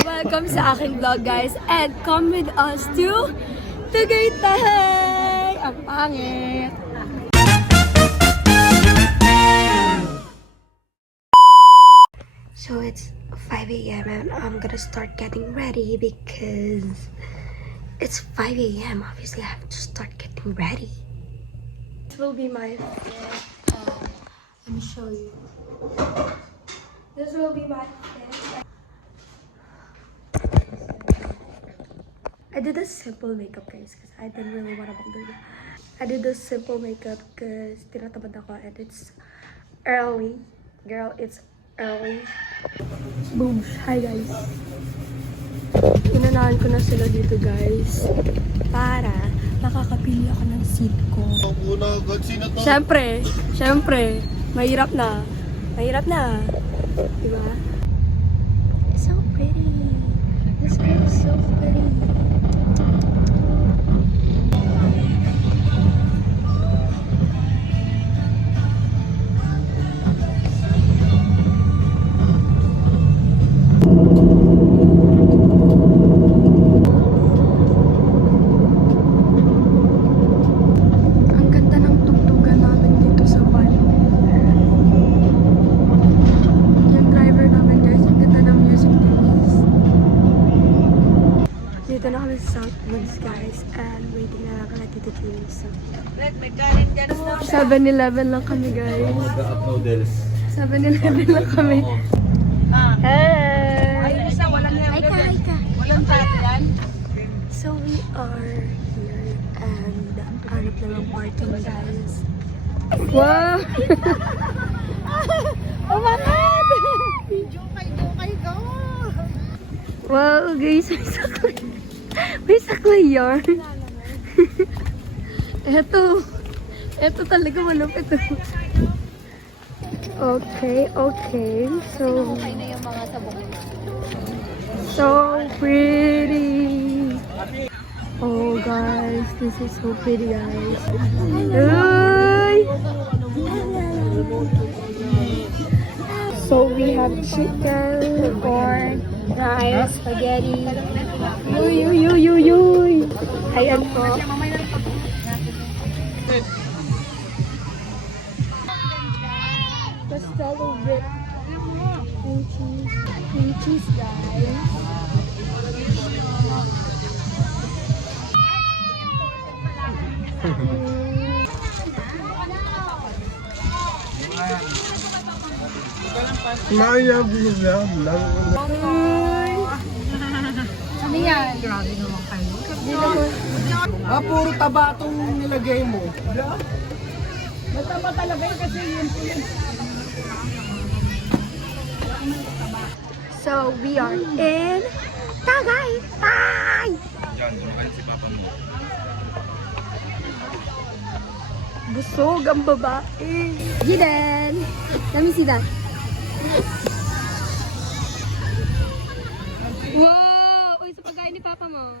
Welcome sa aking vlog, guys. And come with us to Tagaytay! Ang pangit! So it's 5 a.m. and I'm gonna start getting ready because it's 5 a.m. Obviously, I have to start getting ready. This will be my fit. Let me show you. This will be my fit. I did a simple makeup, guys, because I didn't really want to bother you. I did a simple makeup because tinatamad ako and it's early. Girl, it's early. Boom! Hi, guys. Inanahan ko na sila dito, guys, para makakapili ako ng seat ko. Siyempre, mahirap na. Mahirap na. Diba? It's so pretty. This girl is so pretty. Dito na kami sa Southwoods, guys, and waiting na lang kami Tito James. 7-Eleven lang kami, guys. 7-Eleven lang kami. Hey! Hi ka! So we are here and hanap na lang parking, guys. Wow! Oh my God! Jokay ka! Wow, guys, may saklay yarn. Eto talaga malupit. Okay. So pretty. Oh, guys, this is so pretty, guys. Uy! So we have chicken, corn, rice, spaghetti. Uy. Ayan po. Costello whip. Cream cheese, guys. Maya bulan lang. Ano yan? Grabe naman kayo. Puro taba itong nilagay mo. Mataba talaga yun kasi yun. So, we are in Tagaytay! Diyan, sumakay si Papa mo. Busog ang babae. Gidan! Let me see that. Wow! Uy, sa pagkain ni Papa mo.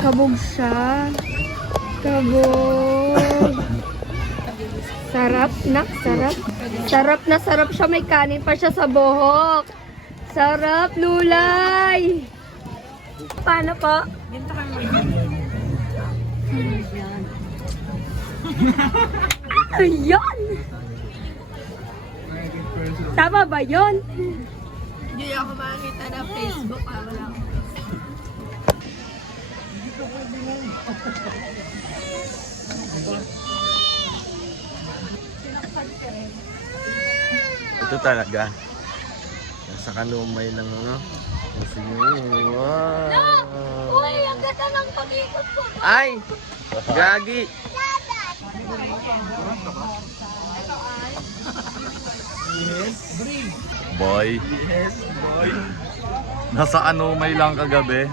Kabog siya. Kabog. Sarap na, sarap. Sarap siya. May kanin pa siya sa buhok. Sarap, lulay. Paano po? Ayan! Tama ba yun? Hindi ako makakita na Facebook. Wala ako. Ito talaga. Nasa kalumay lang, ano? Wow! Uy, ang ganda ng pag-ikot ko. Ay! Gagi! Boy. Nasa ano may lang kagabi.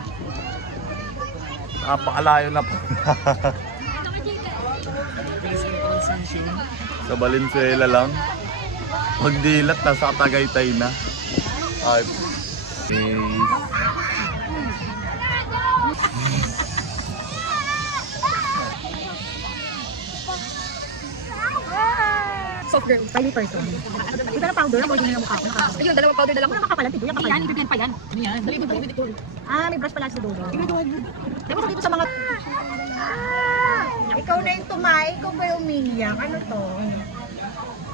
Napakalayo na po. Sa Valenzuela lang. Magdilat, nasa Tagaytay na. Ay. Soft girl, tiny person. Iba na powder, pwede na mukha ko. Ayun, dalawang powder na lang. Wala makapal, hindi yan. Yan, ibigyan pa yan. Ano yan? Dali, dali. Ah, may brush pala si Dodo. Diba dito sa mga... Ikaw na yung tumay, ikaw ba yung umiiyak? Ano to?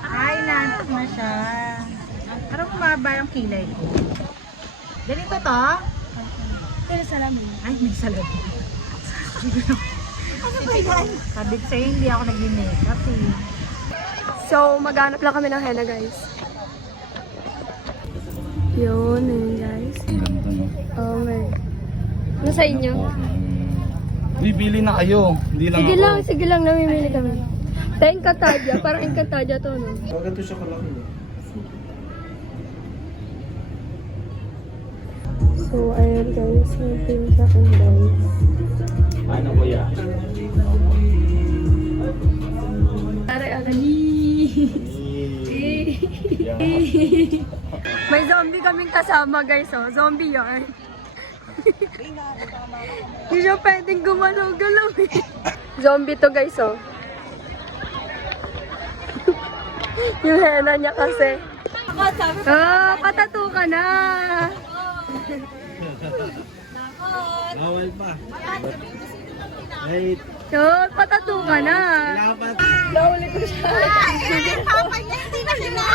Ay, nantok na siya. Parang kumaba yung kilay ko. Ganito to? Pero salamin. Ay, may salamin. Ano ba yan? Sabi ko sa'yo, hindi ako nag-make-up eh. So, maghanap lang kami ng henna, guys. Yun, yun, guys. Ang ganda, no? Oh, my. Ano sa inyo? Bibili na kayo. Hindi lang Sige ako. lang, sige lang, namimili kami. Sa Encantadia, parang Encantadia to, no? Ganito siya kalaki. So, ayan, guys. Ito yung sa akin, guys. Ano ko ya? May zombie kaming kasama, guys, oh. Zombie yarn. Hindi siya pwedeng gumalaw-galaw, eh. Zombie to, guys, oh. Yung henna niya kasi. Patatu ka na. Bawal pa. Wait. Yun, patatu ka na. Dapat. Nahuli ko siya. Papa niya, hindi na sila!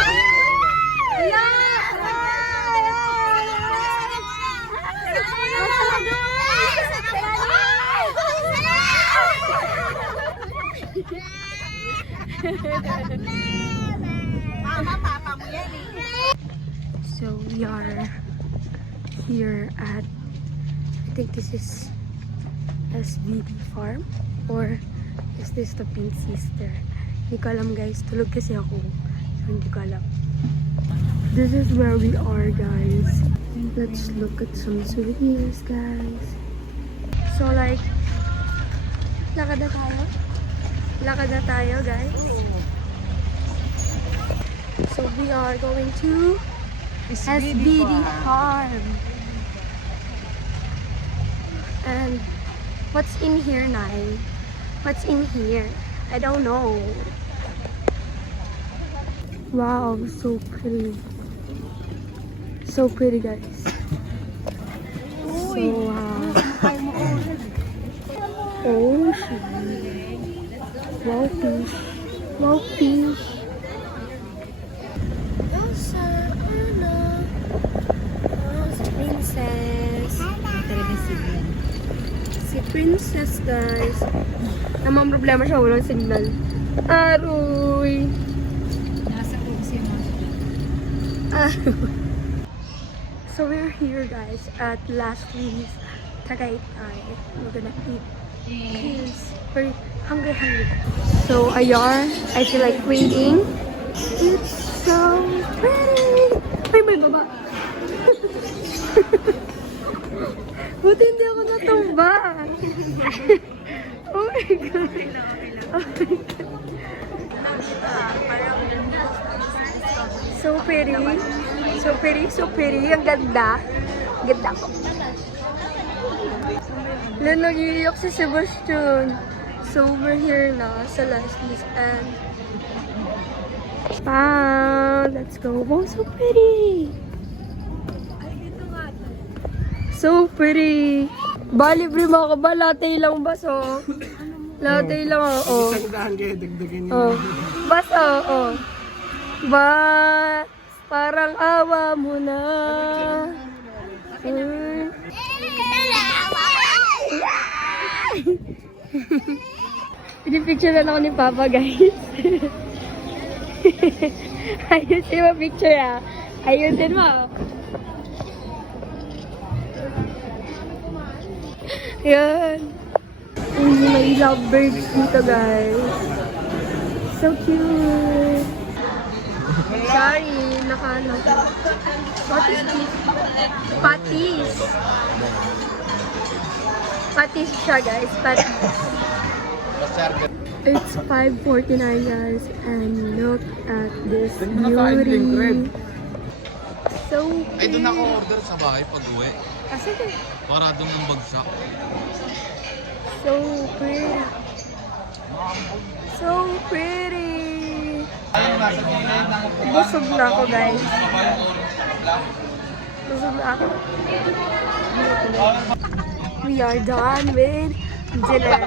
Mama, papa mo yan eh. So we are here at, I think this is SBB Farm, or is this the Pink Sister? Hindi ko alam, guys, tulog kasi ako, so hindi ko alam. This is where we are, guys. Let's look at some souvenirs, guys. So like, lakad na tayo? Lakad na tayo, guys. So we are going to SBD Farm. And what's in here, Nai? What's in here? I don't know. Wow, so pretty. So pretty, guys. So wow. Oh, shit. Wow, fish. Wow, fish. Elsa, Anna. Oh, si Princess. Si Princess, guys. Namang problema siya, walang signal. Aroy. Nasa po siya So we're here, guys, at last week's Tagaytay. We're gonna eat because very hungry. So ayan, I feel like waiting. It's so pretty. Ay, may baba. Buti hindi ako natumba. Oh my God. Oh my God. So pretty. So pretty, so pretty. Ang ganda. Ganda ko. Lan, nag-iiyak si Sebastian. So we're here na sa Leslie's and wow, let's go. Wow, so pretty. So pretty. Bali, brima ka ba? Latte lang baso. Latte lang, oo. Sagdahan kayo, dagdagan niyo. Oh. Baso, oo. Ba, parang awa mo na. Pinipicture na ako ni Papa, guys. Ayusin mo picture, ah. Ayusin mo. Yan. May lovebirds dito, guys. So cute. Sorry, nakano. What is this? Patis. Patis siya, guys. Patis. It's 5:49, guys, and look at this beauty. So Ay, doon ako pretty. order sa bahay pag uwi. Kasi Para doon ng bagsak. so pretty. So pretty. Busog na ako, guys. Busog na ako. We are done with dinner.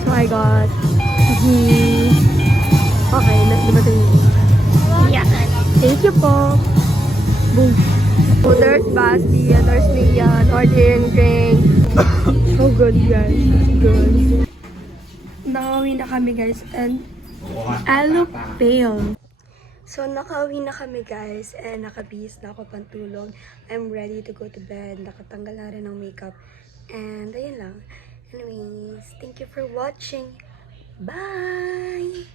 So I got the... Okay, dumating. Yeah. Thank you po. Boom. So there's Basti and there's Lian ordering drink. So good, guys. It's good. Nakauwi na kami, guys, and I look pale. So, nakauwi na kami, guys, and nakabihis na ako pantulog. I'm ready to go to bed. Nakatanggal na rin ng makeup. And, ayun lang. Anyways, thank you for watching. Bye!